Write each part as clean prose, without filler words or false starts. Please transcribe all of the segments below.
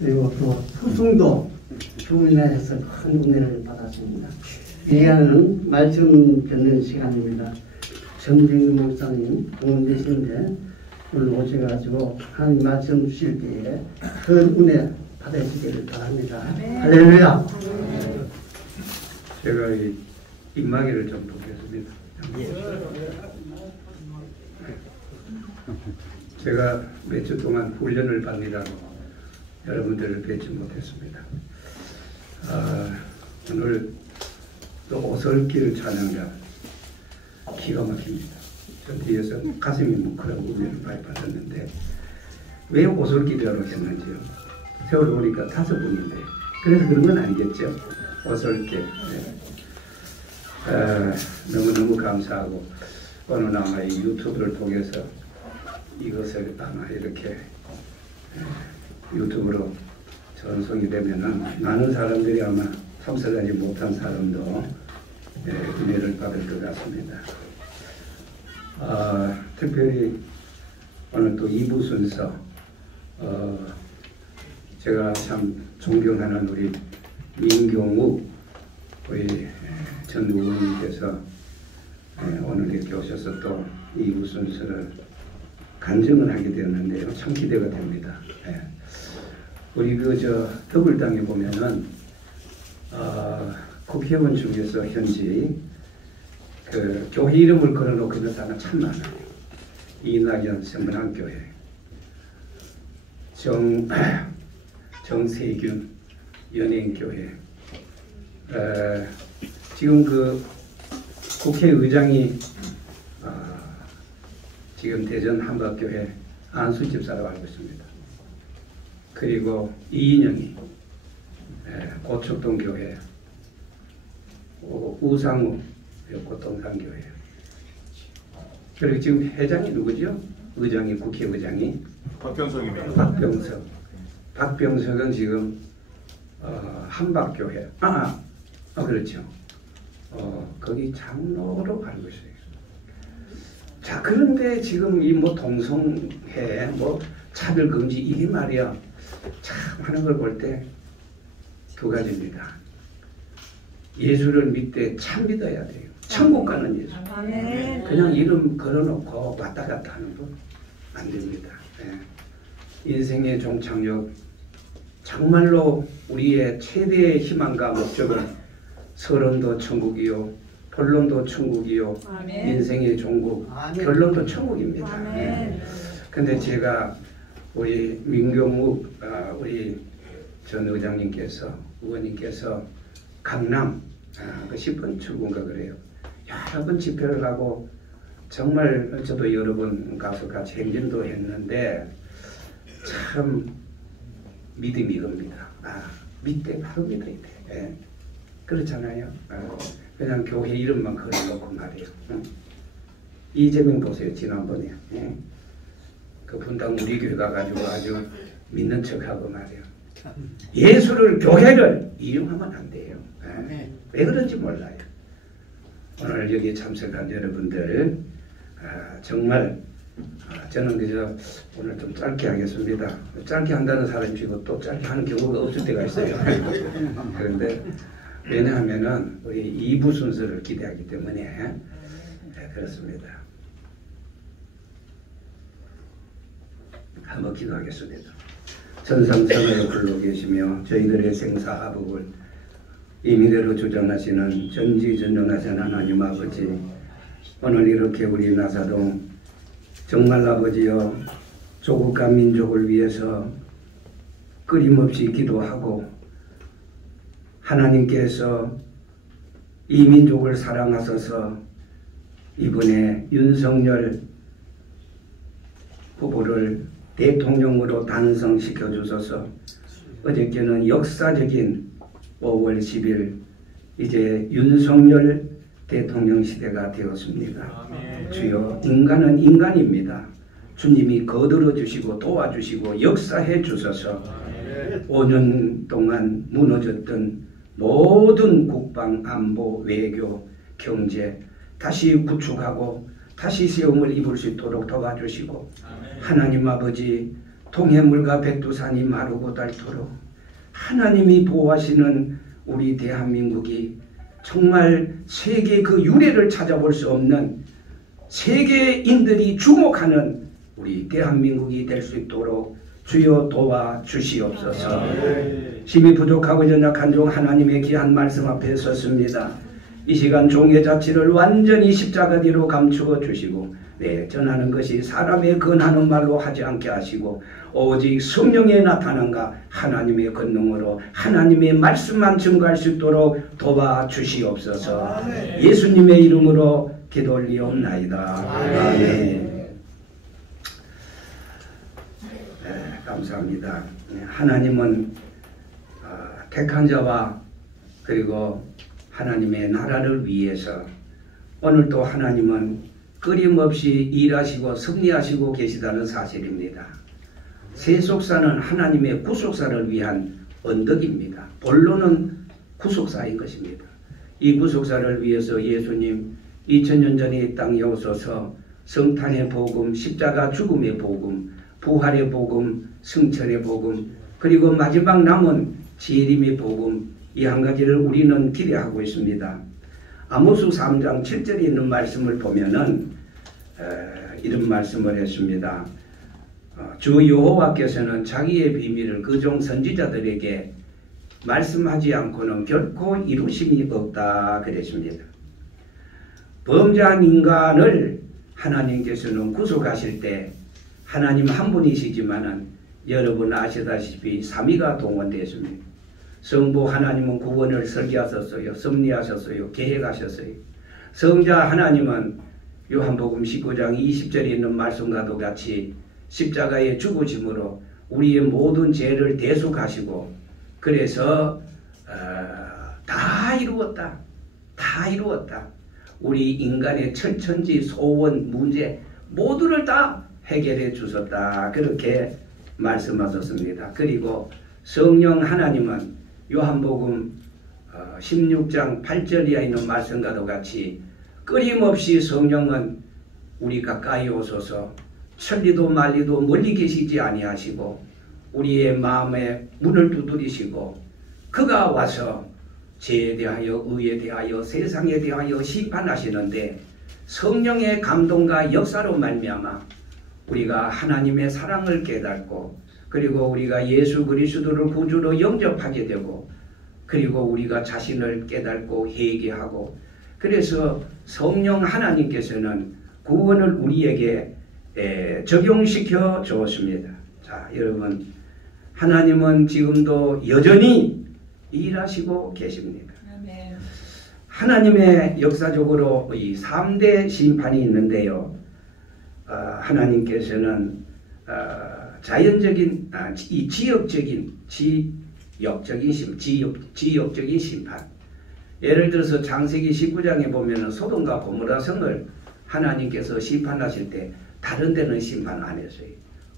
그리고 또 후승도 주민회에서 큰 은혜를 받았습니다. 이해하는 말씀 듣는 시간입니다. 정진규 목사님 동원되시는데 오늘 오셔가지고 하나님 말씀 주실 때에 큰 은혜 받으시기를 바랍니다. 할렐루야. 제가 이 입마개를 좀 보겠습니다. 제가 몇 주 동안 훈련을 받느라고 여러분들을 뵙지 못했습니다. 오늘 또 오솔길 찬양가 기가 막힙니다. 저 뒤에서 가슴이 뭉클하고 은혜를 많이 받았는데 왜 오솔길이라고 했는지요. 세월을 보니까 5분인데 그래서 그런 건 아니겠죠. 오솔길. 너무너무 감사하고 오늘 아마 이 유튜브를 통해서 이것을 아마 이렇게 유튜브로 전송이 되면은 많은 사람들이 아마 참석하지 못한 사람도 은혜를 받을 것 같습니다. 특별히 오늘 또 2부 순서 제가 참 존경하는 우리 민경욱 우리 전 의원님께서 오늘 이렇게 오셔서 또 2부 순서를 간증을 하게 되었는데요. 참 기대가 됩니다. 우리 더불당에 보면은 국회의원 중에서 현재 그 교회 이름을 걸어놓고 있는 사람은 참 많아요. 이낙연 성문안교회, 정세균 연예인교회. 지금 그 국회의장이 지금 대전 한박교회 안수 집사라고 알고 있습니다. 그리고 이인영이 고척동 교회, 우상우 고동산교회. 그리고 지금 회장이 누구죠? 의장이 국회의장이 박병석입니다. 박병석은 지금 한박교회. 그렇죠. 거기 장로로 알고 있어요. 자, 그런데 지금 이 뭐 동성애, 뭐 차별금지 이게 말이야 참 하는 걸 볼 때 2가지입니다. 예수를 믿되 참 믿어야 돼요. 천국 가는 예수. 그냥 이름 걸어놓고 왔다 갔다 하는 거 안 됩니다. 인생의 종착역 정말로 우리의 최대의 희망과 목적은 서론도 천국이요, 본론도 천국이요, 인생의 종국, 결론도 천국입니다. 근데 제가 우리 민경욱 우리 전 의장님께서 의원님께서 강남 그 10번 출구인가 그래요. 여러 번 집회를 하고 정말 저도 여러 번 가서 같이 행진도 했는데 참 믿음이 이겁니다. 믿되 바로 믿어야 돼. 그렇잖아요. 그냥 교회 이름만 걸어놓고 말이에요. 이재명 보세요. 지난번에 그 분당 우리 교회 가가지고 아주 믿는 척하고 말이에요. 예수를 교회를 이용하면 안 돼요. 왜 그런지 몰라요. 오늘 여기 참석한 여러분들 정말 저는 그저 오늘 좀 짧게 하겠습니다. 짧게 한다는 사람이 지고 또 짧게 하는 경우가 없을 때가 있어요. 그런데 왜냐하면은 우리 2부 순서를 기대하기 때문에 그렇습니다. 한번 기도하겠습니다. 천상천하에 굴러 계시며 저희들의 생사화복을 임의대로 주장하시는 전지전능하신 하나님 아버지, 오늘 이렇게 우리 나사동 정말 아버지여 조국과 민족을 위해서 끊임없이 기도하고 하나님께서 이 민족을 사랑하셔서 이번에 윤석열 후보를 대통령으로 단성시켜 주셔서 어저께는 역사적인 5월 10일 이제 윤석열 대통령 시대가 되었습니다. 아멘. 주여, 인간은 인간입니다. 주님이 거들어 주시고 도와주시고 역사해 주셔서 5년 동안 무너졌던 모든 국방, 안보, 외교, 경제 다시 구축하고 다시 세움을 입을 수 있도록 도와주시고 하나님 아버지 동해물과 백두산이 마르고 닳도록 하나님이 보호하시는 우리 대한민국이 정말 세계 그 유래를 찾아볼 수 없는 세계인들이 주목하는 우리 대한민국이 될 수 있도록 주여 도와주시옵소서. 힘이 부족하고 연약한 종 하나님의 귀한 말씀 앞에 섰습니다. 이 시간 종의 자치를 완전히 십자가 뒤로 감추어 주시고 전하는 것이 사람의 권하는 말로 하지 않게 하시고 오직 성령의 나타남과 하나님의 권능으로 하나님의 말씀만 증거할 수 있도록 도와주시옵소서. 예수님의 이름으로 기도 올리옵나이다. 아멘. 감사합니다. 하나님은 택한 자와 그리고 하나님의 나라를 위해서 오늘도 하나님은 끊임없이 일하시고 승리하시고 계시다는 사실입니다. 세속사는 하나님의 구속사를 위한 언덕입니다. 본론은 구속사인 것입니다. 이 구속사를 위해서 예수님 2000년 전에 이 땅에 오셔서 성탄의 복음, 십자가 죽음의 복음, 부활의 복음, 승천의 복음, 그리고 마지막 남은 재림의 복음, 이 한 가지를 우리는 기대하고 있습니다. 아모스 3장 7절에 있는 말씀을 보면은 이런 말씀을 했습니다. 주 여호와께서는 자기의 비밀을 그종 선지자들에게 말씀하지 않고는 결코 이루심이 없다 그랬습니다. 범죄한 인간을 하나님께서는 구속하실 때 하나님 한 분이시지만은 여러분 아시다시피 삼위가 동원되었습니다. 성부 하나님은 구원을 설계하셨어요. 섭리하셨어요. 계획하셨어요. 성자 하나님은 요한복음 19장 20절에 있는 말씀과도 같이 십자가의 죽으심으로 우리의 모든 죄를 대속하시고 그래서 다 이루었다. 다 이루었다. 우리 인간의 천천지 소원 문제 모두를 다 해결해 주셨다. 그렇게 말씀하셨습니다. 그리고 성령 하나님은 요한복음 16장 8절에 있는 말씀과도 같이 끊임없이 성령은 우리 가까이 오셔서 천리도 만리도 멀리 계시지 아니하시고 우리의 마음에 문을 두드리시고 그가 와서 죄에 대하여 의에 대하여 세상에 대하여 심판하시는데 성령의 감동과 역사로 말미암아 우리가 하나님의 사랑을 깨닫고 그리고 우리가 예수 그리스도를 구주로 영접하게 되고 그리고 우리가 자신을 깨닫고 회개하고 그래서 성령 하나님께서는 구원을 우리에게 적용시켜 주었습니다. 자, 여러분 하나님은 지금도 여전히 일하시고 계십니다. 하나님의 역사적으로 이 3대 심판이 있는데요. 하나님께서는 자연적인 이 지역적인 심판. 예를 들어서 창세기 19장에 보면은 소돔과 고모라 성을 하나님께서 심판하실 때 다른 데는 심판 안 했어요.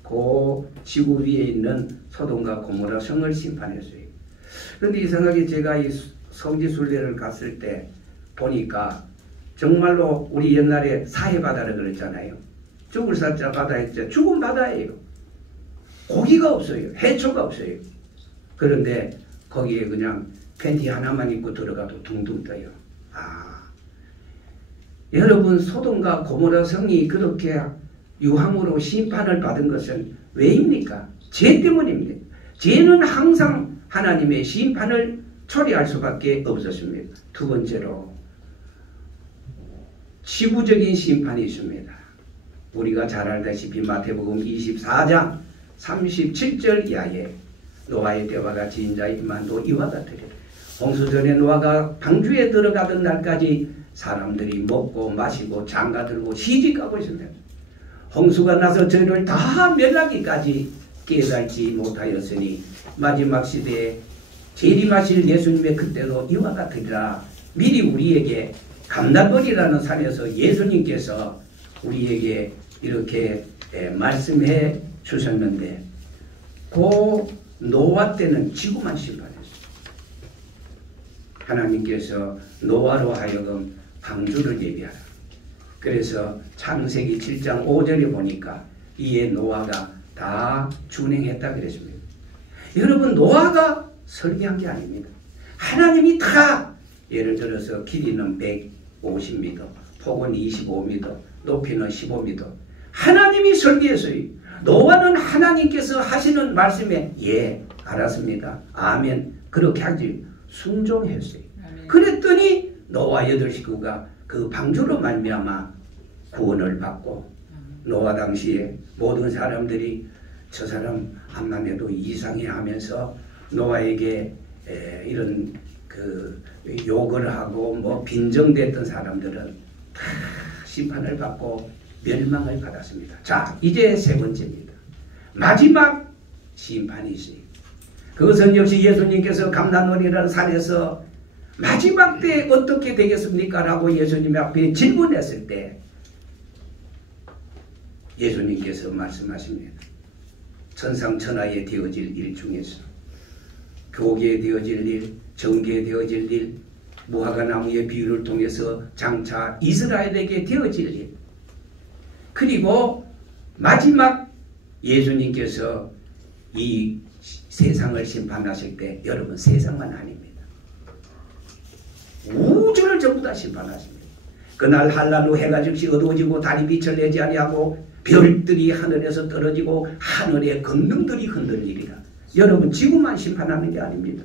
그 지구 위에 있는 소돔과 고모라 성을 심판했어요. 그런데 이상하게 제가 이 성지순례를 갔을 때 보니까 정말로 우리 옛날에 사해바다를 그랬잖아요. 죽을 사자 바다 했죠. 죽은 바다예요. 고기가 없어요. 해초가 없어요. 그런데 거기에 그냥 팬티 하나만 입고 들어가도 둥둥 떠요. 여러분 소돔과 고모라 성이 그렇게 유황으로 심판을 받은 것은 왜입니까? 죄 때문입니다. 죄는 항상 하나님의 심판을 초래할 수밖에 없었습니다. 두 번째로 지구적인 심판이 있습니다. 우리가 잘 알다시피 마태복음 24장 37절 이하에 노아의 때와 같이 인자의 임한도 이와 같으리라. 홍수전에 노아가 방주에 들어가던 날까지 사람들이 먹고 마시고 장가들고 시집가고 있습니다. 홍수가 나서 저희를 다 멸하기까지 깨달지 못하였으니 마지막 시대에 재림하실 예수님의 그때도 이와 같으리라. 미리 우리에게 감람벌이라는 산에서 예수님께서 우리에게 이렇게 말씀해 주셨는데 그 노아 때는 지구만 심판했어요. 하나님께서 노아로 하여금 방주를 예비하라. 그래서 창세기 7장 5절에 보니까 이에 노아가 다 준행했다 그랬습니다. 여러분, 노아가 설계한 게 아닙니다. 하나님이 다, 예를 들어서 길이는 150m, 폭은 25m, 높이는 15m. 하나님이 설계했어요. 노아는 하나님께서 하시는 말씀에 예, 알았습니다. 아멘. 그렇게 하지. 순종했어요. 그랬더니 노아 8식구가 그 방주로 말미암아 구원을 받고, 노아 당시에 모든 사람들이 저 사람 암만 해도 이상해 하면서 노아에게 이런 그 욕을 하고 뭐 빈정댔던 사람들은 다 심판을 받고 멸망을 받았습니다. 자, 이제 세 번째입니다. 마지막 심판이 있어요. 그것은 역시 예수님께서 감람원이라는 산에서 마지막 때 어떻게 되겠습니까? 라고 예수님 앞에 질문했을 때 예수님께서 말씀하십니다. 천상천하에 되어질 일 중에서 교계에 되어질 일, 정계에 되어질 일, 무화과나무의 비유를 통해서 장차 이스라엘에게 되어질 일, 그리고 마지막 예수님께서 이 세상을 심판하실 때 여러분 세상만 아닙니다. 우주를 전부 다 심판하십니다. 그날 한란 후 해가 즉시 어두워지고 달이 빛을 내지 아니하고 별들이 하늘에서 떨어지고 하늘의 권능들이 흔들리리라. 여러분, 지구만 심판하는 게 아닙니다.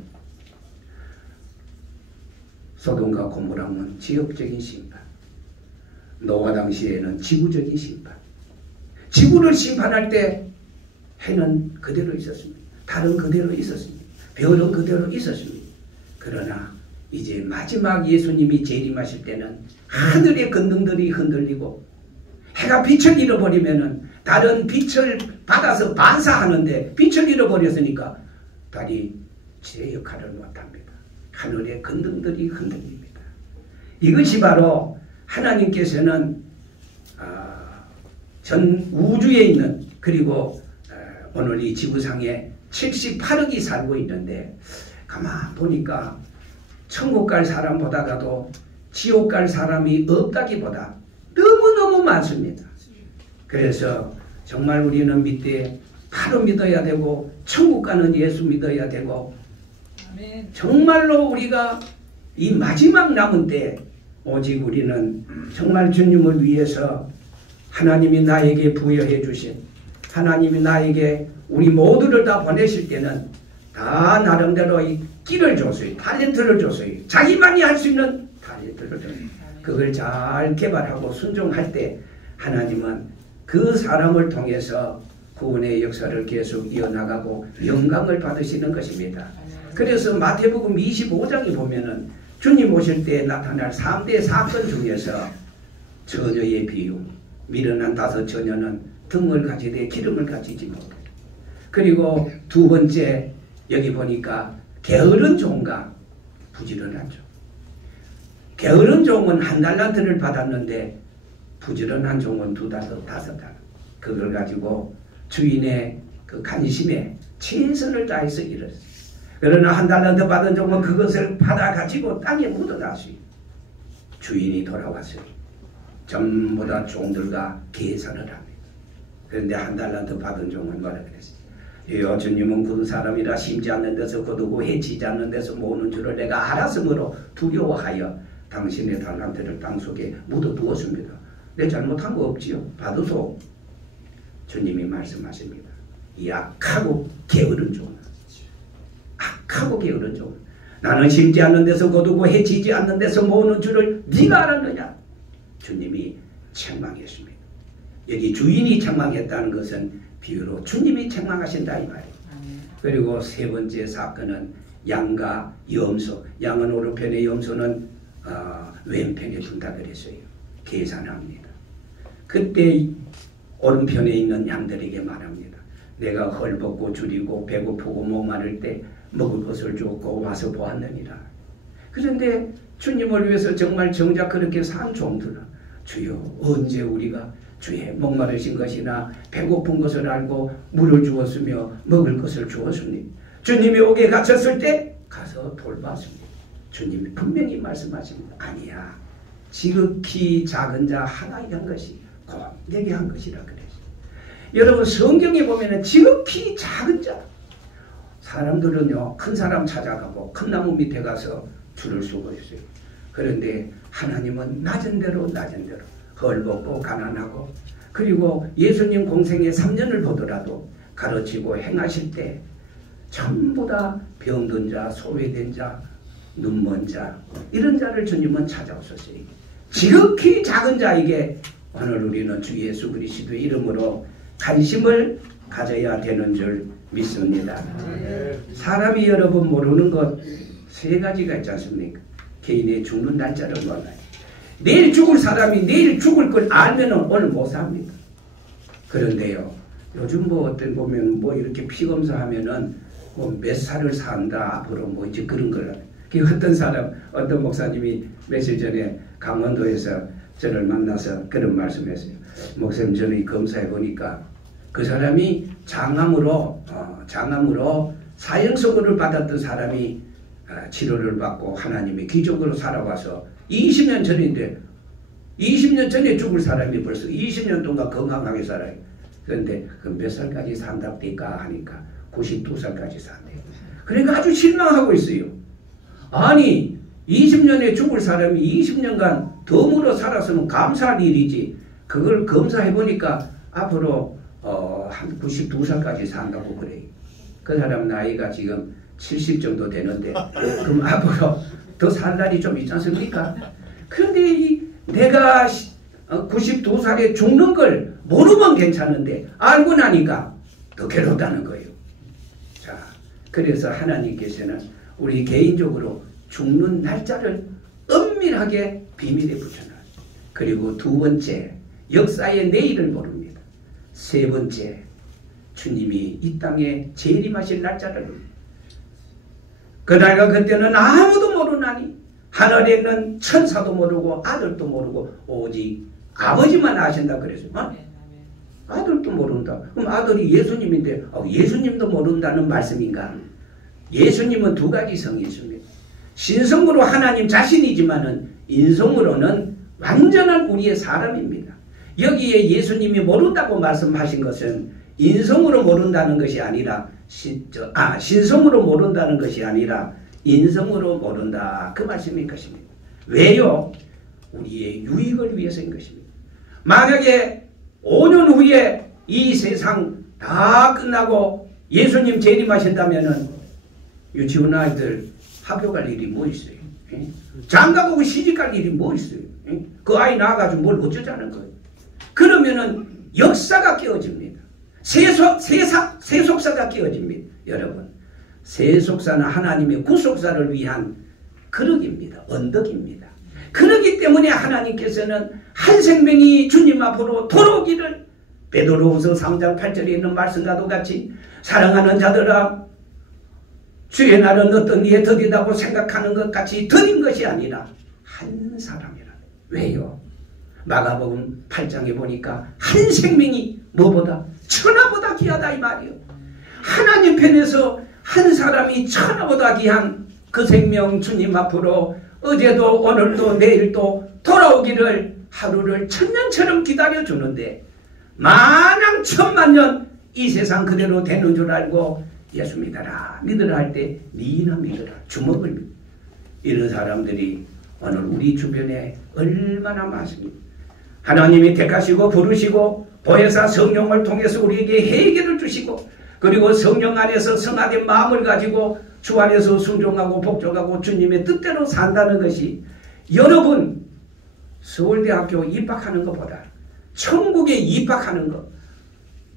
소돔과 고모라는 지역적인 심판, 노아 당시에는 지구적인 심판. 지구를 심판할 때 해는 그대로 있었습니다. 달은 그대로 있었습니다. 별은 그대로 있었습니다. 그러나 이제 마지막 예수님이 재림하실 때는 하늘의 권능들이 흔들리고 해가 빛을 잃어버리면은 달은 빛을 받아서 반사하는데 빛을 잃어버렸으니까 달이 제 역할을 못합니다. 하늘의 권능들이 흔들립니다. 이것이 바로 하나님께서는 전 우주에 있는, 그리고 오늘 이 지구상에 78억이 살고 있는데 가만 보니까 천국 갈 사람보다가도 지옥 갈 사람이 없다기보다 너무너무 많습니다. 그래서 정말 우리는 믿되 바로 믿어야 되고 천국 가는 예수 믿어야 되고, 정말로 우리가 이 마지막 남은 때 오직 우리는 정말 주님을 위해서 하나님이 나에게 부여해 주신, 하나님이 나에게 우리 모두를 다 보내실 때는 다 나름대로 이 길을 줬어요. 탤런트를 줬어요. 자기만이 할 수 있는 탤런트를 줬어요. 그걸 잘 개발하고 순종할 때 하나님은 그 사람을 통해서 구원의 역사를 계속 이어나가고 영광을 받으시는 것입니다. 그래서 마태복음 25장에 보면은 주님 오실 때 나타날 3대 사건 중에서 처녀의 비유, 미련한 5 처녀는 등을 가지되 기름을 가지지 못해. 그리고 두 번째 여기 보니까 게으른 종과 부지런한 종. 게으른 종은 1달란트를 받았는데 부지런한 종은 2달란트, 5달란트. 그걸 가지고 주인의 그 관심에 최선을 다해서 일했어요. 그러나 1달란트 받은 종은 그것을 받아가지고 땅에 묻어놨어요. 주인이 돌아왔어요. 전부 다 종들과 계산을 합니다. 그런데 1달란트 받은 종은 뭐라 그랬어요? 여 주님은 굳은 사람이라 심지 않는 데서 거두고 해치지 않는 데서 모으는 줄을 내가 알았으므로 두려워하여 당신의 달란트를 땅속에 묻어두었습니다. 내 잘못한 거 없지요? 받으소. 주님이 말씀하십니다. 이 악하고 게으른 종, 악하고 게으른 종, 나는 심지 않는 데서 거두고 해치지 않는 데서 모으는 줄을 네가 알았느냐? 주님이 책망했습니다. 여기 주인이 책망했다는 것은 비유로 주님이 책망하신다 이 말이에요. 그리고 세 번째 사건은 양과 염소. 양은 오른편에, 염소는 왼편에 둔다 그랬어요. 계산합니다. 그때 오른편에 있는 양들에게 말합니다. 내가 헐벗고 줄이고 배고프고 목마를 때 먹을 것을 줬고 와서 보았느니라. 그런데 주님을 위해서 정말 정작 그렇게 산 종들은 주여 언제 우리가 주의 목마르신 것이나 배고픈 것을 알고 물을 주었으며 먹을 것을 주었습니다. 주님이 옥에 갇혔을 때 가서 돌봤습니다. 주님이 분명히 말씀하십니다. 아니야. 지극히 작은 자 하나에 한 것이 곧 내게 한 것이라 그랬어요. 여러분 성경에 보면은 지극히 작은 자. 사람들은요 큰 사람 찾아가고 큰 나무 밑에 가서 줄을 서고 있어요. 그런데 하나님은 낮은 대로 헐벗고 가난하고, 그리고 예수님 공생의 3년을 보더라도 가르치고 행하실 때 전부 다 병든 자, 소외된 자, 눈먼 자, 이런 자를 주님은 찾아오셨어요. 지극히 작은 자에게 오늘 우리는 주 예수 그리스도의 이름으로 관심을 가져야 되는 줄 믿습니다. 사람이 여러분 모르는 것 3가지가 있지 않습니까? 개인의 죽는 날짜를 몰라요. 내일 죽을 사람이 내일 죽을 걸 알면 오늘 못 삽니다. 그런데요, 요즘 뭐 어떤 보면 뭐 이렇게 피검사하면은 뭐 몇 살을 산다 앞으로 뭐 이제 그런 걸 하네. 어떤 사람, 어떤 목사님이 며칠 전에 강원도에서 저를 만나서 그런 말씀했어요. 목사님, 저는 검사해 보니까 그 사람이 장암으로 사형선고를 받았던 사람이 치료를 받고 하나님의 기적으로 살아와서 20년 전인데 20년 전에 죽을 사람이 벌써 20년 동안 건강하게 살아요. 그런데 그 몇 살까지 산답니까 하니까 92살까지 산대요. 그러니까 아주 실망하고 있어요. 아니 20년에 죽을 사람이 20년간 덤으로 살았으면 감사할 일이지, 그걸 검사해보니까 앞으로 한 92살까지 산다고 그래요. 그 사람 나이가 지금 70 정도 되는데 그럼 앞으로 더 살 날이 좀 있지 않습니까? 그런데 내가 92살에 죽는 걸 모르면 괜찮은데 알고 나니까 더 괴롭다는 거예요. 자, 그래서 하나님께서는 우리 개인적으로 죽는 날짜를 은밀하게 비밀에 붙여놔요. 그리고 2번째, 역사의 내일을 모릅니다. 3번째, 주님이 이 땅에 재림하실 날짜를 모릅니다. 그날과 그때는 아무도 모르나니 하늘에 있는 천사도 모르고 아들도 모르고 오직 아버지만 아신다 그랬어요. 아들도 모른다. 그럼 아들이 예수님인데 예수님도 모른다는 말씀인가? 예수님은 2가지 성이 있습니다. 신성으로 하나님 자신이지만은 인성으로는 완전한 우리의 사람입니다. 여기에 예수님이 모른다고 말씀하신 것은 인성으로 모른다는 것이 아니라 신성으로 모른다는 것이 아니라 인성으로 모른다, 그 말씀인 것입니다. 왜요? 우리의 유익을 위해서인 것입니다. 만약에 5년 후에 이 세상 다 끝나고 예수님 재림하신다면은 유치원 아이들 학교 갈 일이 뭐 있어요? 장가가고 시집갈 일이 뭐 있어요? 그 아이 낳아가지고 뭘 어쩌자는 거예요? 그러면은 역사가 깨어집니다. 세속사가 깨어집니다. 여러분, 세속사는 하나님의 구속사를 위한 그릇입니다. 언덕입니다. 그렇기 때문에 하나님께서는 한 생명이 주님 앞으로 돌아오기를 베드로후서 3장 8절에 있는 말씀과도 같이 사랑하는 자들아, 주의 날은 어떤 이에 더디다고 생각하는 것 같이 더딘 것이 아니라 한 사람이라. 왜요? 마가복음 8장에 보니까 한 생명이 뭐보다 천하보다 귀하다 이 말이요. 하나님 편에서 한 사람이 천하보다 귀한 그 생명 주님 앞으로 어제도 오늘도 내일도 돌아오기를 하루를 천년처럼 기다려주는데 마냥 1000만년 이 세상 그대로 되는 줄 알고 예수 믿어라 할 때 니나 믿어라 주먹을 믿어. 이런 사람들이 오늘 우리 주변에 얼마나 많습니다. 하나님이 택하시고 부르시고 보혜사 성령을 통해서 우리에게 회개를 주시고 그리고 성령 안에서 성화된 마음을 가지고 주 안에서 순종하고 복종하고 주님의 뜻대로 산다는 것이 여러분 서울대학교 입학하는 것보다 천국에 입학하는 것,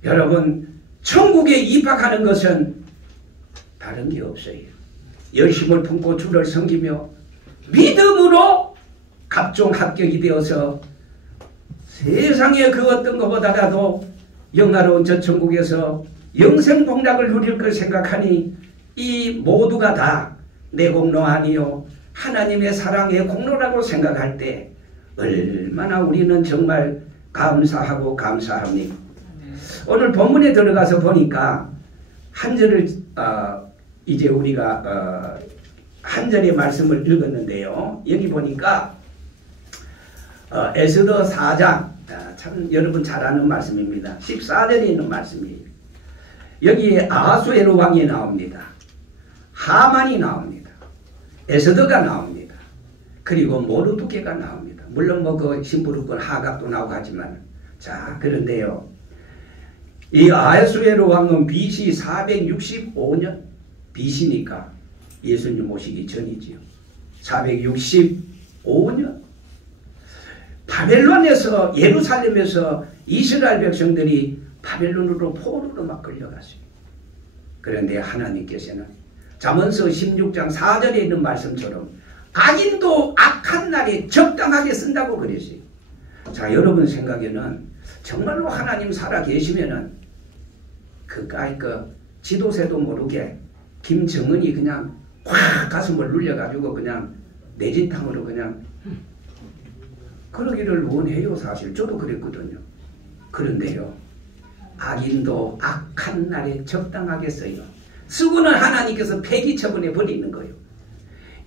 여러분 천국에 입학하는 것은 다른 게 없어요. 열심을 품고 주를 섬기며 믿음으로 각종 합격이 되어서 세상에 그 어떤 것보다라도 영화로운 저 천국에서 영생복락을 누릴 걸 생각하니 이 모두가 다 내 공로 아니요 하나님의 사랑의 공로라고 생각할 때 얼마나 우리는 정말 감사하고 감사합니다. 오늘 본문에 들어가서 보니까 한 절을 이제 우리가 한 절의 말씀을 읽었는데요. 여기 보니까 에스더 4장 참 여러분 잘 아는 말씀입니다. 14절에 있는 말씀이에요. 여기에 아하수에로 왕이 나옵니다. 하만이 나옵니다. 에스더가 나옵니다. 그리고 모르드게가 나옵니다. 물론 뭐 그 심부름꾼 하갑도 나오고 하지만, 자, 그런데요, 이 아하수에로 왕은 BC 465년, BC니까 예수님 오시기 전이지요. 465년 바벨론에서, 예루살렘에서 이스라엘 백성들이 바벨론으로 포로로 막 끌려갔어요. 그런데 하나님께서는 잠언서 16장 4절에 있는 말씀처럼 악인도 악한 날에 적당하게 쓴다고 그랬어요. 자, 여러분 생각에는 정말로 하나님 살아 계시면은 그 지도새도 모르게 김정은이 그냥 확 가슴을 눌려가지고 그냥 내진탕으로 그냥 그러기를 원해요. 사실 저도 그랬거든요. 그런데요, 악인도 악한 날에 적당하게 써요. 쓰고는 하나님께서 폐기 처분해 버리는 거예요.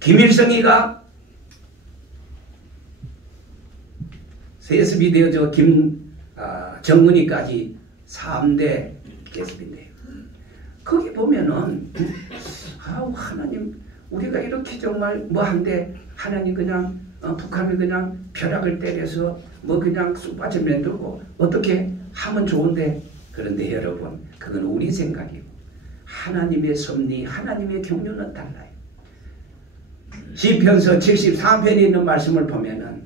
김일성이가 세습이 되어져 정은이까지 3대 계습인데요. 거기 보면은 하나님 우리가 이렇게 정말 뭐한데 하나님 그냥 북한을 그냥 벼락을 때려서 뭐 그냥 쑥밭을 만들고 어떻게 하면 좋은데, 그런데 여러분 그건 우리 생각이고 하나님의 섭리, 하나님의 경륜은 달라요. 시편서 73편에 있는 말씀을 보면은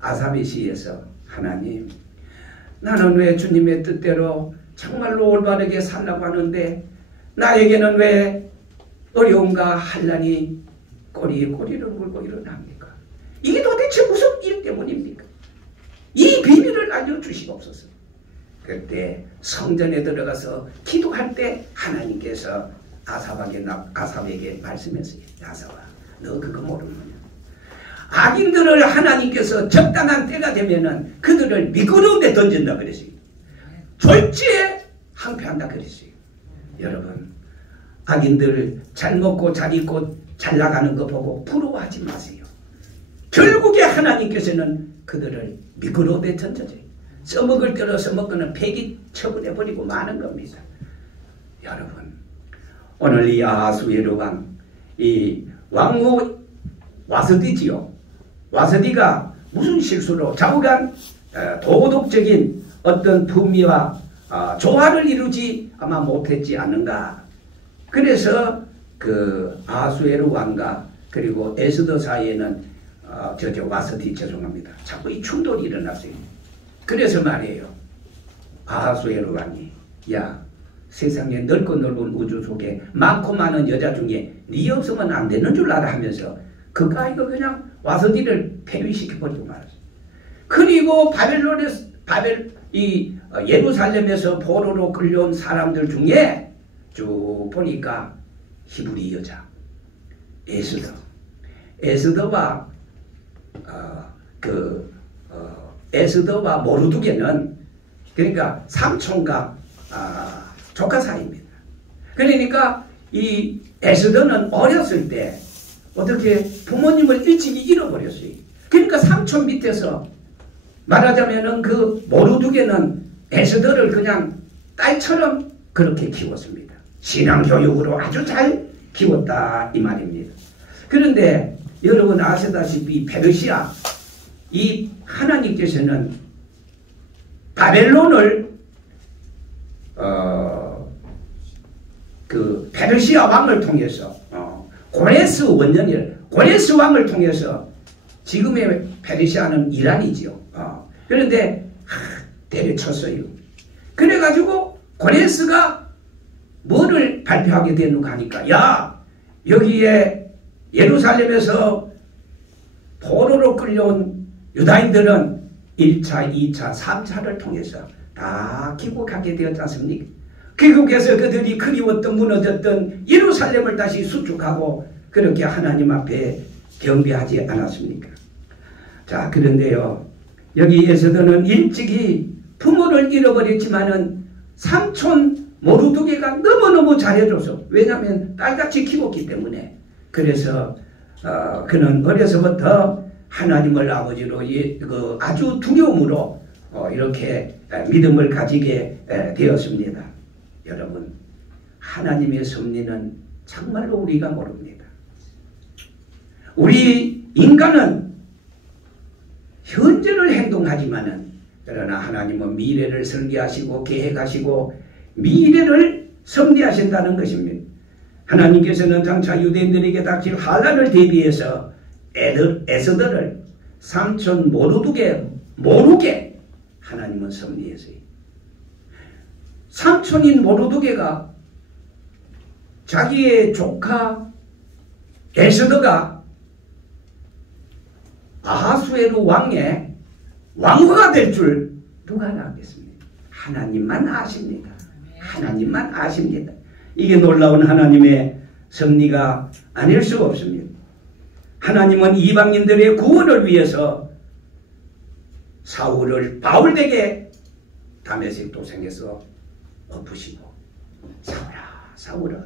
아삽의 시에서 하나님, 나는 왜 주님의 뜻대로 정말로 올바르게 살라고 하는데 나에게는 왜 어려움과 환난이 꼬리에 꼬리를 물고 일어납니까? 이게 도대체 무슨 일 때문입니까? 이 비밀을 알려주시옵소서. 그때 성전에 들어가서 기도할 때 하나님께서 아삽에게 말씀했어요. 아삽아, 너 그거 모르느냐? 악인들을 하나님께서 적당한 때가 되면은 그들을 미끄러운 데 던진다 그랬어요. 졸지에 항폐한다 그랬어요. 여러분, 악인들 잘 먹고 잘 입고 잘 나가는 거 보고 부러워하지 마세요. 결국에 하나님께서는 그들을 미끄러운 데 던져줘요. 써먹을 대로 써먹고는 폐기 처분해버리고 마는 겁니다. 여러분, 오늘 이 아하수에로 왕, 이 왕후 와스디지요. 와스디가 무슨 실수로 좌우간 도덕적인 어떤 품위와 조화를 이루지 아마 못했지 않는가. 그래서 그 아하수에로 왕과 그리고 에스더 사이에는 와스디 죄송합니다. 자꾸 이 충돌이 일어났어요. 그래서 말이에요. 아하수에로 왕이, 야, 세상에 넓고 넓은 우주 속에 많고 많은 여자 중에 네 없으면 안 되는 줄 알아 하면서 그 아이가 그냥 와스디를 폐위시켜버리고 말았어요. 그리고 예루살렘에서 포로로 끌려온 사람들 중에 쭉 보니까 히브리 여자 에스더와 모르드게는 그러니까 삼촌과 조카 사이입니다. 그러니까 이 에스더는 어렸을 때 어떻게 부모님을 일찍이 잃어버렸어요. 그러니까 삼촌 밑에서 말하자면은 그 모르드게는 에스더를 그냥 딸처럼 그렇게 키웠습니다. 신앙교육으로 아주 잘 키웠다 이 말입니다. 그런데 여러분 아시다시피 페르시아, 이 하나님께서는 바벨론을 그 페르시아 왕을 통해서 고레스 왕을 통해서, 지금의 페르시아는 이란이지요. 그런데 때려쳤어요. 그래가지고 고레스가 뭐를 발표하게 되는가 하니까, 야, 여기에 예루살렘에서 포로로 끌려온 유다인들은 1차, 2차, 3차를 통해서 다 귀국하게 되었지 않습니까? 귀국해서 그들이 그리웠던 무너졌던 예루살렘을 다시 수축하고 그렇게 하나님 앞에 경배하지 않았습니까? 자, 그런데요, 여기에서는 일찍이 부모를 잃어버렸지만은 삼촌 모르드게가 너무너무 잘해줘서, 왜냐하면 딸같이 키웠기 때문에, 그래서 그는 어려서부터 하나님을 아버지로 아주 두려움으로 이렇게 믿음을 가지게 되었습니다. 여러분, 하나님의 섭리는 정말로 우리가 모릅니다. 우리 인간은 현재를 행동하지만은 그러나 하나님은 미래를 설계하시고 계획하시고 미래를 섭리하신다는 것입니다. 하나님께서는 장차 유대인들에게 닥칠 환난을 대비해서 에서들을 삼촌 모르게 하나님은 섭리했어요. 삼촌인 모르드게가 자기의 조카 에스더가 아하수에로 왕의 왕후가 될 줄 누가 알았겠습니까? 하나님만 아십니다. 하나님만 아십니다. 이게 놀라운 하나님의 섭리가 아닐 수 없습니다. 하나님은 이방인들의 구원을 위해서 사울을 바울에게 다메섹 도성에서 엎으시고 사울아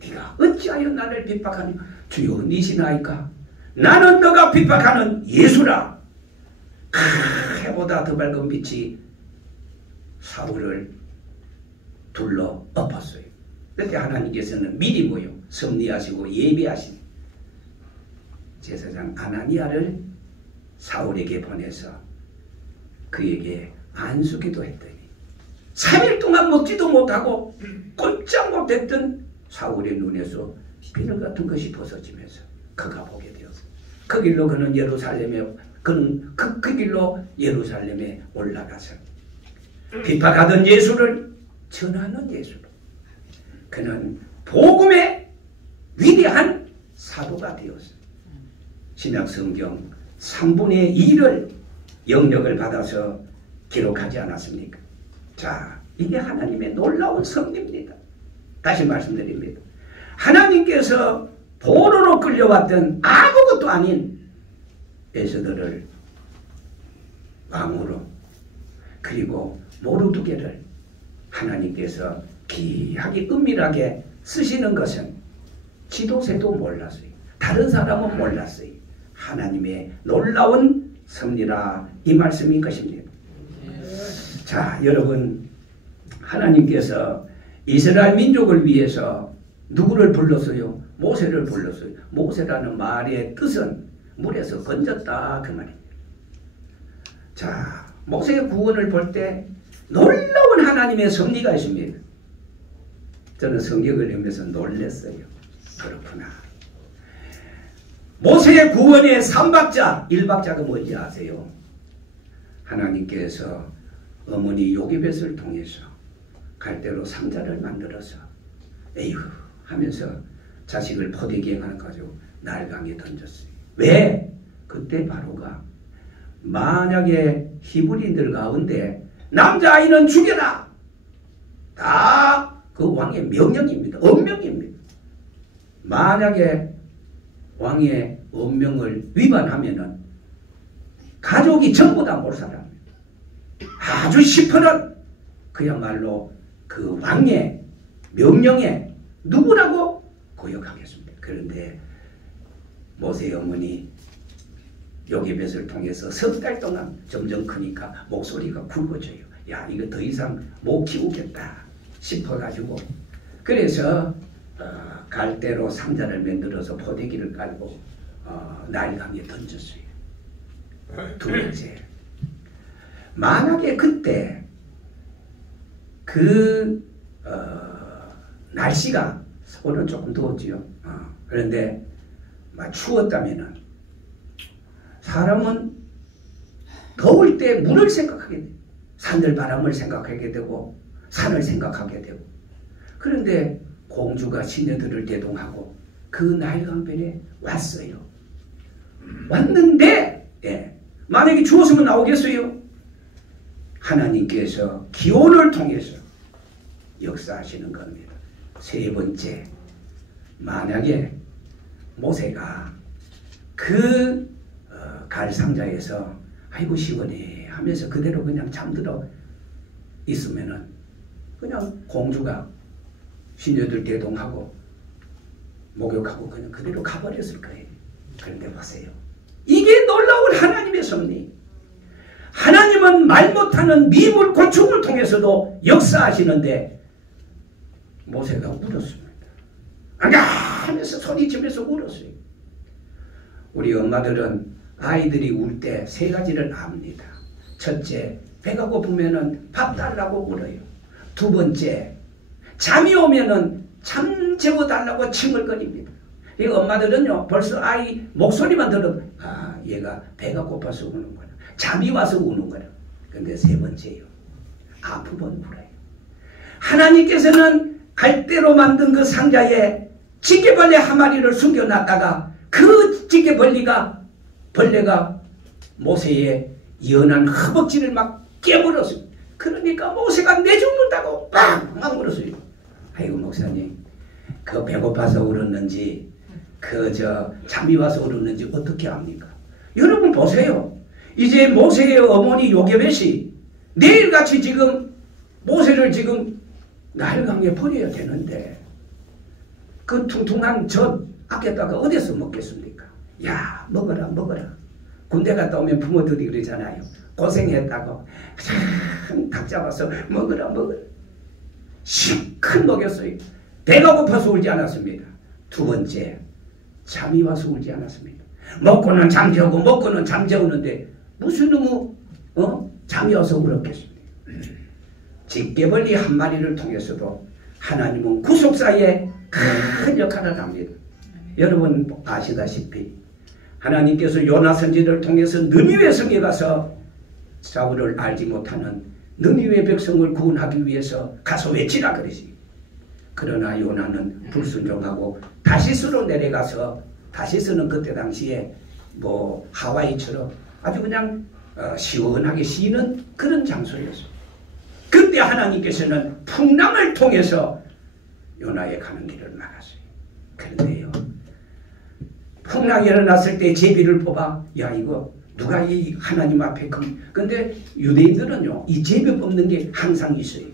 네가 어찌하여 나를 핍박하니 주여 니시나이까 나는 너가 핍박하는 예수라. 해보다 더 밝은 빛이 사울을 둘러 엎었어요. 그때 하나님께서는 미리 섭리하시고 예비하신 제사장 아나니아를 사울에게 보내서 그에게 안수기도 했더니 3일 동안 먹지도 못하고 꼼짝 못했던 사울의 눈에서 비늘 같은 것이 벗어지면서 그가 보게 되었어요. 그 길로 그는 그 길로 예루살렘에 올라가서 핍박하던 예수를 전하는 예수로 그는 복음의 위대한 사도가 되었어요. 신약성경 3분의 2를 영역을 받아서 기록하지 않았습니까? 자, 이게 하나님의 놀라운 섭리입니다. 다시 말씀드립니다. 하나님께서 포로로 끌려왔던 아무것도 아닌 에스더를 왕으로 그리고 모르드게를 하나님께서 귀하게 은밀하게 쓰시는 것은 지도세도 몰랐어요. 다른 사람은 몰랐어요. 하나님의 놀라운 섭리라 이 말씀인 것입니다. 자, 여러분, 하나님께서 이스라엘 민족을 위해서 누구를 불렀어요? 모세를 불렀어요. 모세라는 말의 뜻은 물에서 건졌다 그 말입니다. 자, 모세의 구원을 볼 때 놀라운 하나님의 섭리가 있습니다. 저는 성경을 읽으면서 놀랐어요. 그렇구나. 모세의 구원의 3박자, 1박자가 뭔지 아세요? 하나님께서 어머니 요기벳을 통해서 갈대로 상자를 만들어서 에휴 하면서 자식을 포대기에 가지고 날강에 던졌어요. 왜? 그때 바로가 만약에 히브리인들 가운데 남자아이는 죽여라. 다 그 왕의 명령입니다. 엄명입니다. 만약에 왕의 엄명을 위반하면은 가족이 전부 다 몰살합니다. 아주 시퍼런 그야말로 그 왕의 명령에 누구라고 거역하겠습니다. 그런데 모세의 어머니 요기벳을 통해서 석 달 동안 점점 크니까 목소리가 굵어져요. 야, 이거 더 이상 못 키우겠다 싶어가지고 그래서 갈대로 상자를 만들어서 포대기를 깔고 나일강에 던졌어요. 두 번째, 만약에 그때 날씨가 오늘 조금 더웠지요. 그런데 추웠다면은 사람은 더울 때 물을 생각하게 돼요. 산들바람을 생각하게 되고 산을 생각하게 되고 그런데 공주가 시녀들을 대동하고 그 나일강변에 왔어요. 왔는데 만약에 추웠으면 나오겠어요? 하나님께서 기온을 통해서 역사하시는 겁니다. 세 번째, 만약에 모세가 그 갈상자에서 아이고 시원해 하면서 그대로 그냥 잠들어 있으면은 그냥 공주가 시녀들 대동하고 목욕하고 그냥 그대로 가버렸을 거예요. 그런데 보세요. 이게 놀라운 하나님의 섭리. 하나님은 말 못하는 미물 고충을 통해서도 역사하시는데 모세가 울었습니다. 안가하면서 소리치면서 울었어요. 우리 엄마들은 아이들이 울 때 세 가지를 압니다. 첫째, 배가 고프면은 밥 달라고 울어요. 두 번째, 잠이 오면은 잠 재워달라고 칭얼거립니다. 이 엄마들은요, 벌써 아이 목소리만 들으면 얘가 배가 고파서 우는구나, 잠이 와서 우는구나. 근데 세 번째요, 아프면 울어요. 하나님께서는 갈대로 만든 그 상자에 지게벌레 한 마리를 숨겨놨다가 그 지게벌레가 모세의 연한 허벅지를 막 깨물었어요. 그러니까 모세가 내 죽는다고 막 울었어요. 아이고 목사님, 그 배고파서 울었는지 잠이 와서 울었는지 어떻게 압니까? 여러분 보세요. 이제 모세의 어머니 요게벳이 내일같이 지금 모세를 지금 나일강에 버려야 되는데 그 퉁퉁한 젖 아꼈다가 어디서 먹겠습니까? 야, 먹어라. 군대 갔다 오면 부모들이 그러잖아요. 고생했다고 닭 잡아서 먹어라. 실컷 먹였어요. 배가 고파서 울지 않았습니다. 두 번째, 잠이 와서 울지 않았습니다. 먹고는 잠재우고 먹고는 잠재우는데 무슨 놈의 잠이 와서 울었겠습니까? 집게벌리 한 마리를 통해서도 하나님은 구속사에 큰 역할을 합니다. 여러분 아시다시피 하나님께서 요나 선지를 통해서 느니웨 성에 가서 사울을 알지 못하는 느니웨 백성을 구원하기 위해서 가서 외치라 그러지. 그러나 요나는 불순종하고 다시스로 내려가서, 다시스는 그때 당시에 하와이처럼 아주 그냥 시원하게 쉬는 그런 장소였어요. 그때 하나님께서는 풍랑을 통해서 요나의 가는 길을 막았어요. 그런데요, 풍랑이 일어났을 때 제비를 뽑아, 야 이거 누가 이 하나님 앞에 근데 유대인들은요, 이 제비 뽑는 게 항상 있어요.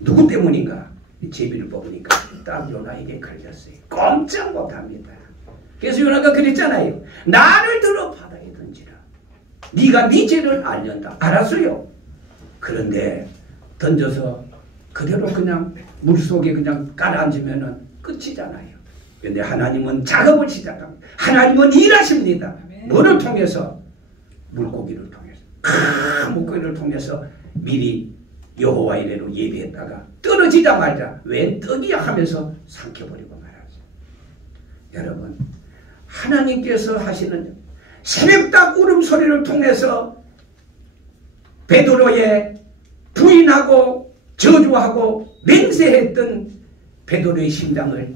누구 때문인가? 제비를 뽑으니까 딱 요나에게 걸렸어요. 꼼짝 못합니다. 그래서 요나가 그랬잖아요. 나를 들어 바다에 던지라. 네가 네 죄를 알련다. 알았어요. 그런데 던져서 그대로 그냥 물속에 그냥 가라앉으면 끝이잖아요. 그런데 하나님은 작업을 시작합니다. 하나님은 일하십니다. 뭐를 통해서? 물고기를 통해서. 물고기를 통해서 미리 여호와 이레로 예비했다가 떨어지자마자 웬 떡이야 하면서 삼켜버리고 말았어요. 여러분, 하나님께서 하시는 새벽닭 울음소리를 통해서 베드로의 부인하고 저주하고 맹세했던 베드로의 심장을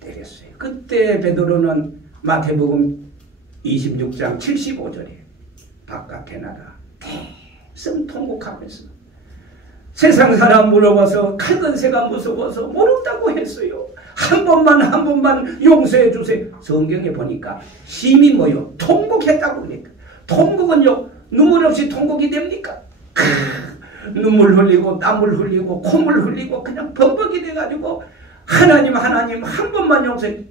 때렸어요. 그때 베드로는 마태복음 26장 75절에 바깥에 나가 대승 통곡하면서 세상 사람 물어봐서 칼건새가 무서워서 모른다고 했어요. 한 번만 용서해 주세요. 성경에 보니까 심히 뭐요? 통곡했다고 그러니까. 통곡은요, 눈물 없이 통곡이 됩니까? 눈물 흘리고 땀을 흘리고 콧물 흘리고 그냥 범벅이 돼가지고 하나님 한 번만 용서해.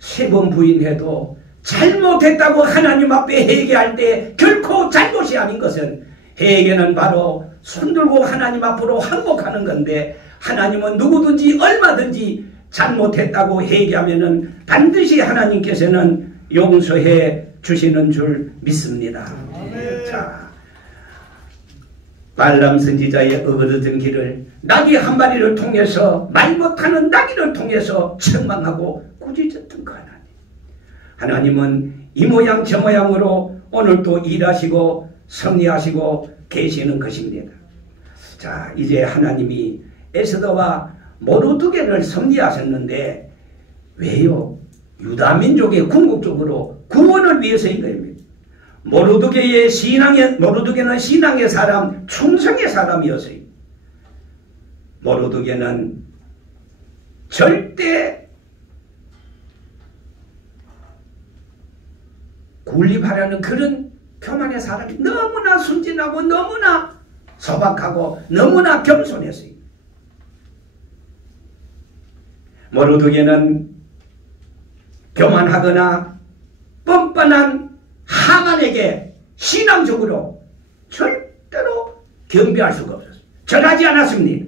3번 부인해도 잘못했다고 하나님 앞에 회개할 때 결코 잘못이 아닌 것은, 회개는 바로 손들고 하나님 앞으로 항복하는 건데, 하나님은 누구든지 얼마든지 잘못했다고 회개하면은 반드시 하나님께서는 용서해 주시는 줄 믿습니다. 자, 발람 선지자의 얻어진 길을 나귀 한 마리를 통해서, 말 못하는 나귀를 통해서 책망하고 꾸짖었던 그 하나님. 하나님은 이 모양 저 모양으로 오늘도 일하시고 섭리하시고 계시는 것입니다. 자, 이제 하나님이 에스더와 모르드게를 섭리하셨는데 왜요? 유다민족의 궁극적으로 구원을 위해서인 겁니다. 모르드게는 신앙의 사람, 충성의 사람이었어요. 모르드게는 절대 군립하려는 그런 교만의 사람이 너무나 순진하고 너무나 소박하고 너무나 겸손했어요. 모르드게는 교만하거나 뻔뻔한 하만에게 신앙적으로 절대로 경배할 수가 없었어요. 절하지 않았습니다.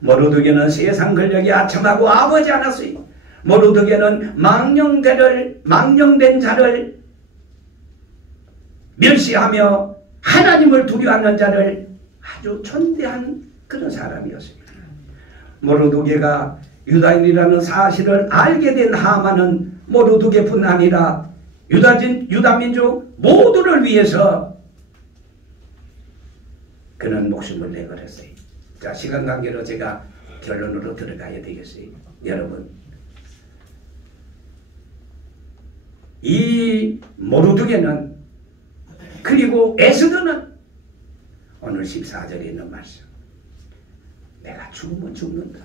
모르드게는 세상 권력에 아첨하고 아버지 않았어요. 모르드게는 망령된 자를 멸시하며 하나님을 두려워하는 자를 아주 존대한 그런 사람이었습니다. 모르드게가 유다인이라는 사실을 알게 된 하만은 모르드게뿐 아니라 유다민족 모두를 위해서 그는 목숨을 내걸었어요. 자, 시간 관계로 제가 결론으로 들어가야 되겠어요. 여러분, 이 모르드게는 그리고 에스더는 오늘 14절에 있는 말씀, 내가 죽으면 죽는다.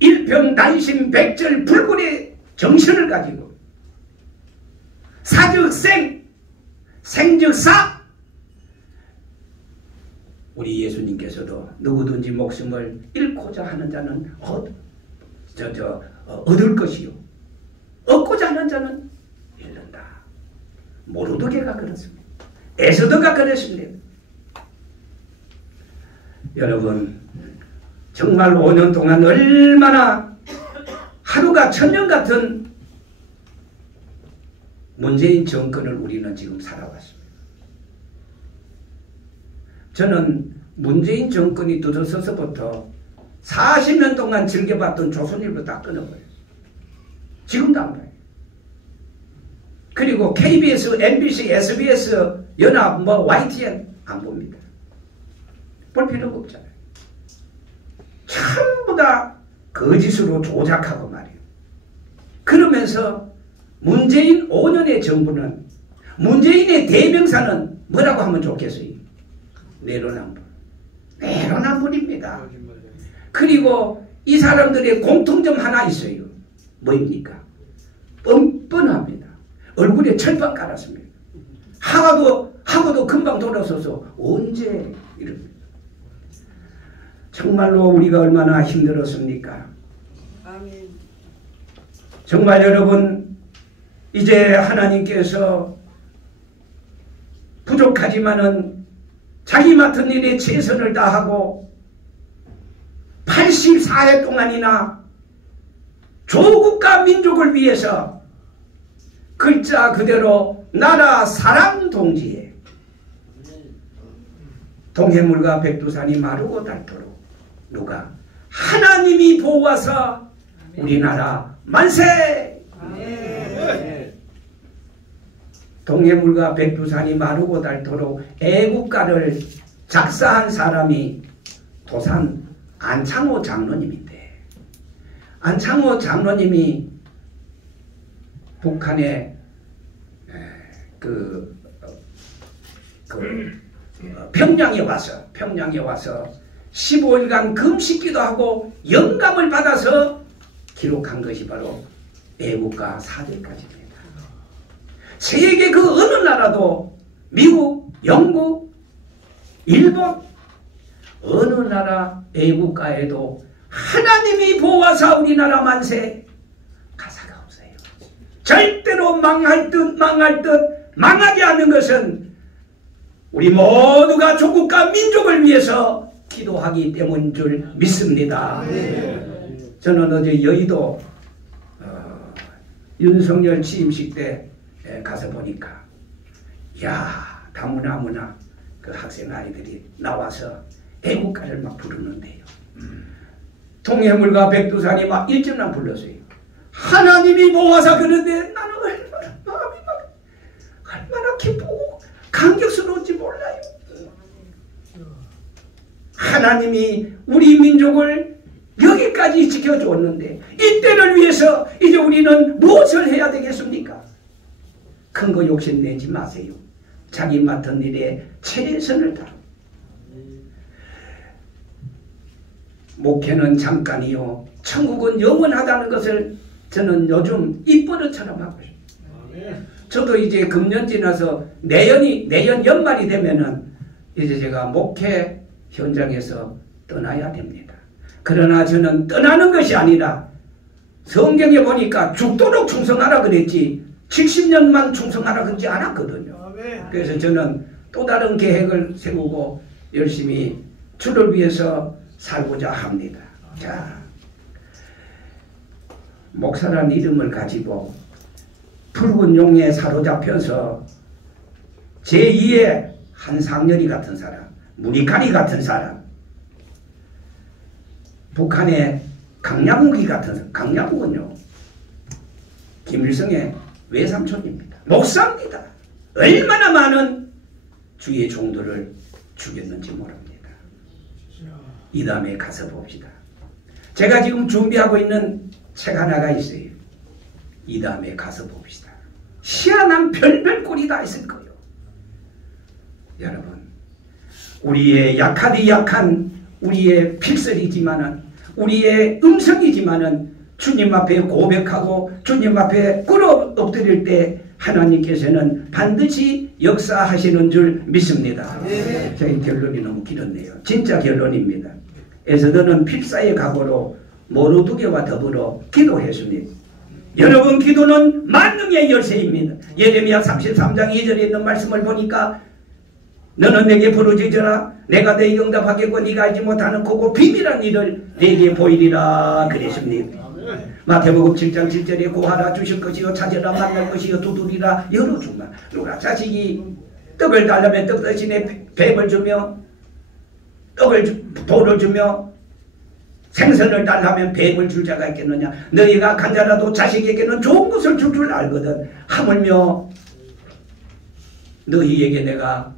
일평단심 백절 불굴의 정신을 가지고 사즉 생, 생즉 사. 우리 예수님께서도 누구든지 목숨을 잃고자 하는 자는 얻을 것이요 얻고자 하는 자는 잃는다. 모르드게가 그렇습니다. 에스더가 그랬습니다. 여러분, 정말 5년 동안 얼마나 하루가 천년 같은 문재인 정권을 우리는 지금 살아왔습니다. 저는 문재인 정권이 들어서서부터 40년 동안 즐겨봤던 조선일보 다 끊어버렸어요. 지금도 안 봐요. 그리고 KBS, MBC, SBS, 연합, YTN 안 봅니다. 볼 필요가 없잖아요. 전부 다 거짓으로 조작하고 말이에요. 그러면서 문재인 5년의 정부는, 문재인의 대명사는 뭐라고 하면 좋겠어요? 내로남불. 내로남불입니다. 그리고 이 사람들의 공통점 하나 있어요. 뭐입니까? 뻔뻔합니다. 얼굴에 철판 깔았습니다. 하고도 금방 돌아서서 언제 이럽니다. 정말로 우리가 얼마나 힘들었습니까? 아멘. 정말 여러분, 이제 하나님께서 부족하지만은 자기 맡은 일에 최선을 다하고 84해 동안이나 조국과 민족을 위해서 글자 그대로 나라 사랑 동지에 동해물과 백두산이 마르고 닳도록 누가? 하나님이 보호하사 우리나라 만세! 동해물과 백두산이 마르고 닳도록 애국가를 작사한 사람이 도산 안창호 장로님인데, 안창호 장로님이 북한에 평양에 와서 15일간 금식기도 하고 영감을 받아서 기록한 것이 바로 애국가 사대까지입니다. 세계 그 어느 나라도, 미국, 영국, 일본, 어느 나라 애국가에도 하나님이 보호하사 우리나라 만세 가사가 없어요. 절대로 망할 듯 망하게 하는 것은 우리 모두가 조국과 민족을 위해서 기도하기 때문인 줄 믿습니다. 저는 어제 여의도 윤석열 취임식 때 가서 보니까, 야, 다문화무나 그 학생 아이들이 나와서 애국가를 막 부르는데요. 동해물과 백두산이 막 일절만 불렀어요. 하나님이 보호하사. 그런데 나는 얼마나 기쁘고 감격스러운지 몰라요. 하나님이 우리 민족을 여기까지 지켜줬는데 이때를 위해서 이제 우리는 무엇을 해야 되겠습니까? 큰 거 욕심내지 마세요. 자기 맡은 일에 최선을 다하고. 목회는 잠깐이요 천국은 영원하다는 것을 저는 요즘 입버릇처럼 하고 있어요. 저도 이제 금년 지나서 내년 연말이 되면은 이제 제가 목회 현장에서 떠나야 됩니다. 그러나 저는 떠나는 것이 아니라 성경에 보니까 죽도록 충성하라 그랬지 70년만 충성하라 그러지 않았거든요. 그래서 저는 또 다른 계획을 세우고 열심히 주를 위해서 살고자 합니다. 자, 목사라는 이름을 가지고 붉은 용에 사로잡혀서 제2의 한상렬이 같은 사람, 무리카리 같은 사람, 북한의 강야국이 같은 사람, 강야국은요 김일성의 외삼촌입니다. 목사입니다. 얼마나 많은 주의 종들을 죽였는지 모릅니다. 이 다음에 가서 봅시다. 제가 지금 준비하고 있는 책 하나가 있어요. 이 다음에 가서 봅시다. 희한한 별별 꼴이 다 있을 거예요. 여러분, 우리의 약하디 약한 우리의 필설이지만은, 우리의 음성이지만은 주님 앞에 고백하고 주님 앞에 꿇어 엎드릴 때 하나님께서는 반드시 역사하시는 줄 믿습니다. 저희 결론이 너무 길었네요. 진짜 결론입니다. 에스더는 필사의 각오로 모르드게와 더불어 기도했습니다. 여러분, 기도는 만능의 열쇠입니다. 예레미야 33장 2절에 있는 말씀을 보니까 너는 내게 부르짖으라. 내가 내게 응답하겠고 네가 알지 못하는 크고 비밀한 일을 내게 보이리라 그랬습니다. 마태복음 7장 7절에 구하라 주실 것이요 찾으라 만날 것이요 두드리라 열어주마. 누가 자식이 떡을 달라면 떡 대신에 뱀을 주며 돌을 주며 생선을 달라면 뱀을 줄 자가 있겠느냐. 너희가 간자라도 자식에게는 좋은 것을 줄 줄 알거든. 하물며 너희에게 내가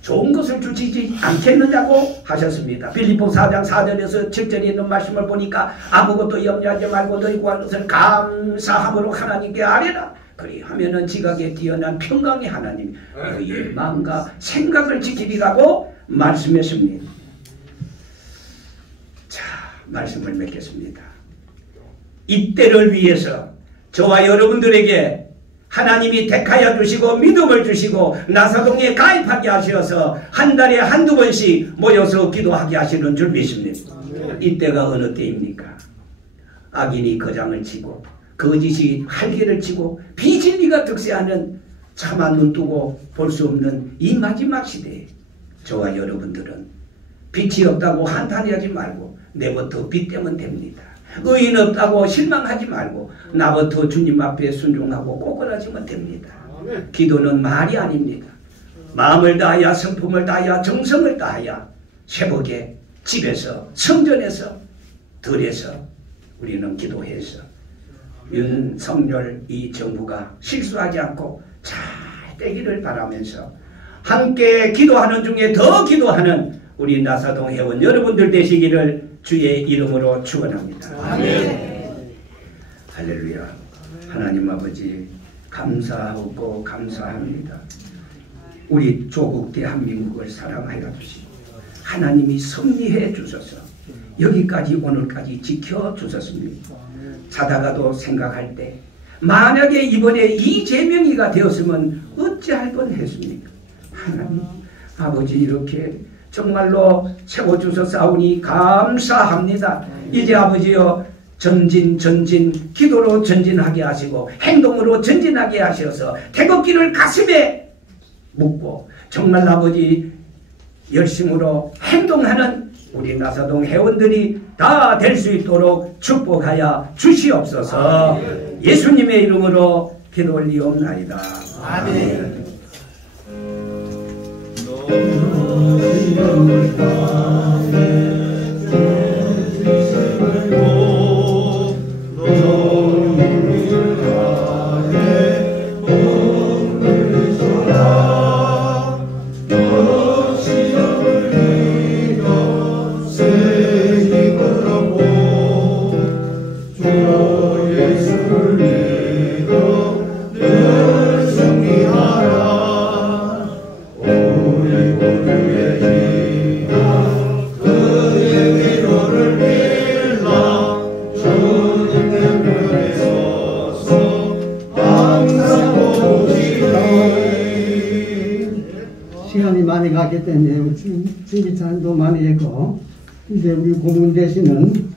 좋은 것을 주지 않겠느냐고 하셨습니다. 빌립보 4장 4절에서 7절에 있는 말씀을 보니까 아무것도 염려하지 말고 너희 구할 것을 감사함으로 하나님께 아뢰라. 그리하면은 지각에 뛰어난 평강의 하나님 너희의 마음과 생각을 지키리라고 말씀했습니다. 자, 말씀을 맺겠습니다. 이때를 위해서 저와 여러분들에게 하나님이 택하여 주시고 믿음을 주시고 나사동에 가입하게 하셔서 한 달에 한두 번씩 모여서 기도하게 하시는 줄 믿습니다. 이때가 어느 때입니까? 악인이 거장을 치고 거짓이 활개를 치고 비진리가 득세하는 차마 눈뜨고 볼 수 없는 이 마지막 시대에 저와 여러분들은 빛이 없다고 한탄하지 말고 내부터 빛되면 됩니다. 의인 없다고 실망하지 말고 나부터 주님 앞에 순종하고 꼬꾸라지면 됩니다. 기도는 말이 아닙니다. 마음을 다하여 성품을 다하여 정성을 다하여 새벽에 집에서 성전에서 들에서 우리는 기도해서 윤석열 이 정부가 실수하지 않고 잘 되기를 바라면서 함께 기도하는 중에 더 기도하는 우리 나사동 회원 여러분들 되시기를 주의 이름으로 축원합니다. 아멘. 할렐루야. 하나님 아버지 감사하고 감사합니다. 우리 조국 대한민국을 사랑하여 주시고 하나님이 섭리해 주셔서 여기까지 오늘까지 지켜주셨습니다. 자다가도 생각할 때 만약에 이번에 이재명이가 되었으면 어찌할 뻔했습니까? 하나님 아버지 이렇게 정말로 세워주셔싸우니 감사합니다. 이제 아버지여 전진 기도로 전진하게 하시고 행동으로 전진하게 하셔서 태극기를 가슴에 묻고 정말 아버지 열심으로 행동하는 우리 나사동 회원들이 다 될 수 있도록 축복하여 주시옵소서. 예수님의 이름으로 기도 올리옵나이다. 아멘. 시간이 많이 갔기 때문에 진지찬도 많이 했고 이제 우리 고문 되시는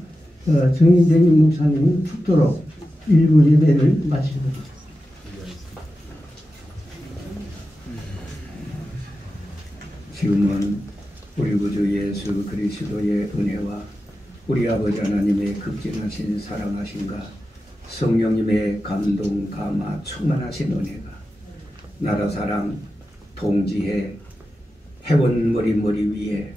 정인재님 목사님 축도로 일부 예배를 마치도록 하겠습니다. 지금은 우리 구주 예수 그리스도의 은혜와 우리 아버지 하나님의 극진하신 사랑하신가 성령님의 감동 감화 충만하신 은혜가 나라 사랑 동지회 회원 머리 위에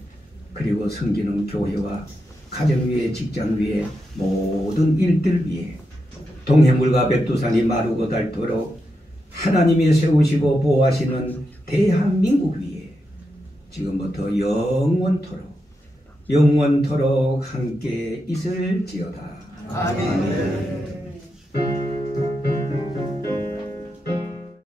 그리고 섬기는 교회와 가정 위에 직장 위에 모든 일들 위에 동해물과 백두산이 마르고 닳도록 하나님이 세우시고 보호하시는 대한민국 위에 지금부터 영원토록 함께 있을지어다. 아멘.